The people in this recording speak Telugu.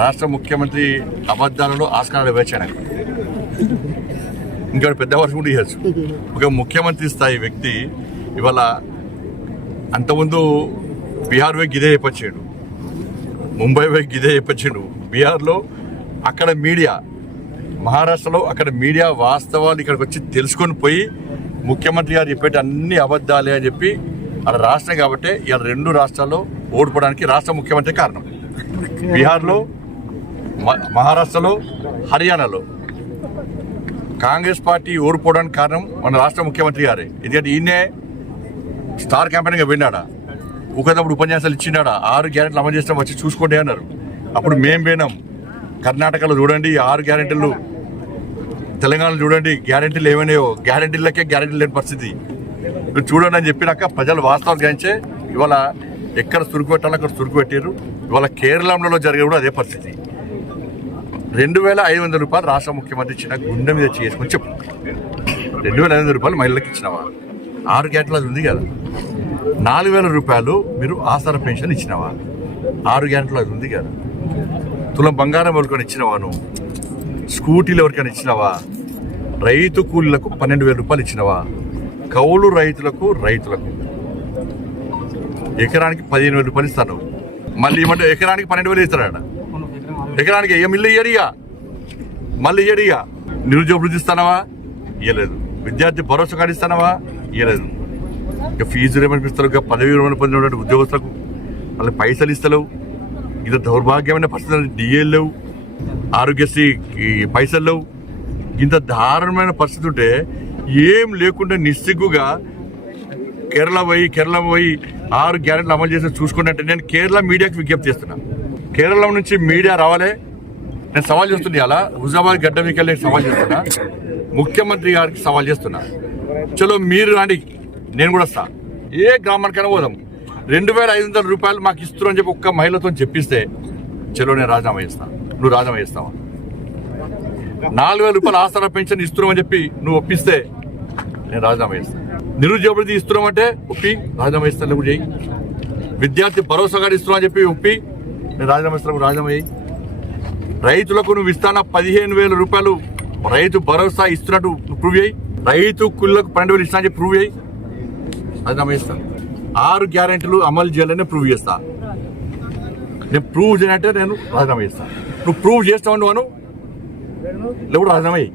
రాష్ట్ర ముఖ్యమంత్రి అబద్ధాలలో ఆస్కారాలు వేచాను. ఇంకా పెద్ద వర్షం కూడా ఇవ్వచ్చు. ఒక ముఖ్యమంత్రి స్థాయి వ్యక్తి ఇవాళ అంతకుముందు బీహార్ పోయి గిదే చెప్పచ్చాడు, ముంబై పోయి గిదే చెప్పచ్చాడు. బీహార్లో అక్కడ మీడియా, మహారాష్ట్రలో అక్కడ మీడియా వాస్తవాలు ఇక్కడికి వచ్చి తెలుసుకొని పోయి ముఖ్యమంత్రి గారు చెప్పేటి అన్ని అబద్ధాలే అని చెప్పి అలా రాష్ట్రం కాబట్టి ఇలా 2 రాష్ట్రాల్లో ఓడిపోవడానికి రాష్ట్ర ముఖ్యమంత్రి కారణం. బీహార్లో, మహారాష్ట్రలో, హర్యానాలో కాంగ్రెస్ పార్టీ ఓడిపోవడానికి కారణం మన రాష్ట్ర ముఖ్యమంత్రి గారే. ఎందుకంటే ఈయనే స్టార్ క్యాంపెయిన్గా విన్నాడా, ఒకప్పుడు ఉపన్యాసాలు ఇచ్చినాడా, 6 గ్యారెంటీలు అమలు చేస్తాం వచ్చి చూసుకోండి అన్నారు. అప్పుడు మేము పోయినాం. కర్ణాటకలో చూడండి 6 గ్యారెంటీలు, తెలంగాణలో చూడండి గ్యారెంటీలు ఏమైనాయో, గ్యారెంటీలకే గ్యారెంటీలు లేని పరిస్థితి. మీరు చూడండి అని చెప్పినాక ప్రజలు వాస్తవాలు గ్రహించే ఇవాళ ఎక్కడ చురుకు పెట్టాలో అక్కడ చురుకు పెట్టారు. ఇవాళ కేరళలో జరిగే కూడా అదే పరిస్థితి. 2500 రూపాయలు రాష్ట్ర ముఖ్యమంత్రి ఇచ్చిన గుండె మీద చేసుకొని చెప్పు. 2500 రూపాయలు మహిళలకు ఇచ్చినవా? 6 గ్యారెంటీలు అది ఉంది కదా. 4000 రూపాయలు మీరు ఆసరా పెన్షన్ ఇచ్చినవా? 6 గ్యారెంటీలు అది ఉంది కదా. తులం బంగారం ఎవరికైనా ఇచ్చినవా? నువ్వు స్కూటీలు ఎవరికైనా ఇచ్చినవా? రైతు కూలీలకు 12,000 రూపాయలు ఇచ్చినవా? కౌలు రైతులకు ఎకరానికి 15,000 రూపాయలు ఇస్తాను. మళ్ళీ ఏమంటే ఎకరానికి 12,000 ఇస్తాడు. ఎకరానికి ఏ మిల్లు ఇయ్యడిగా, మళ్ళీ ఇయ్యడిగా. నిరుద్యోగ వృద్ధి ఇస్తానవా? ఇవ్వలేదు. విద్యార్థి భరోసా కార్డు ఇస్తానవా? ఇవ్వలేదు. ఇక ఫీజు ఏమనిపిస్తారు, ఇక పదవి విరమణ పొందినటువంటి ఉద్యోగస్తులకు వాళ్ళకి పైసలు ఇస్తలేవు. ఇది దౌర్భాగ్యమైన పరిస్థితులు. డిఏలు లేవు, ఆరోగ్యశ్రీ పైసలు లేవు. ఇంత దారుణమైన పరిస్థితి ఉంటే ఏం లేకుండా నిస్సిగ్గుగా కేరళ పోయి 6 గ్యారెంటీలు అమలు చేసి చూసుకుంటే నేను కేరళ మీడియాకి విజ్ఞప్తి చేస్తున్నా. కేరళ నుంచి మీడియా రావాలి. నేను సవాల్ చేస్తున్నా, అలా హుజాబాద్ గడ్డ మీకెళ్ళి సవాల్ చేస్తున్నా, ముఖ్యమంత్రి గారికి సవాల్ చేస్తున్నా. చలో మీరు రాండి, నేను కూడా వస్తా. ఏ గ్రామానికైనా పోదాం. 2500 రూపాయలు మాకు ఇస్తున్నారు అని చెప్పి ఒక్క మహిళతో చెప్పిస్తే చలో నేను రాజీనామా చేస్తాను. నువ్వు రాజీనామా చేస్తావా? 4000 రూపాయలు ఆసరా పెన్షన్ ఇస్తున్నామని చెప్పి నువ్వు ఒప్పిస్తే నేను రాజీనామా చేస్తాను. నిరుద్యోగ వృత్తి ఇస్తున్నామంటే ఒప్పి రాజీనామా ఇస్తాను. నువ్వు చేయి. విద్యార్థి భరోసా కార్డు ఇస్తున్నామని చెప్పి ఒప్పి నేను రాజీనామా ఇస్తాను. రాజీనామా చేయి. రైతులకు నువ్వు ఇస్తాన 15,000 రూపాయలు రైతు భరోసా ఇస్తున్నట్టు ప్రూవ్ చేయి. రైతు కూలీలకు 12,000 ఇస్తా అని చెప్పి ప్రూవ్ చేయి. రాజీనామా చేస్తాను. 6 గ్యారెంటీలు అమలు చేయాలని ప్రూవ్ చేస్తా. నేను ప్రూవ్ చేయనంటే నేను రాజీనామా చేస్తాను. నువ్వు ప్రూవ్ చేస్తావు నువ్వు లేవు రాజీనామా చేయి.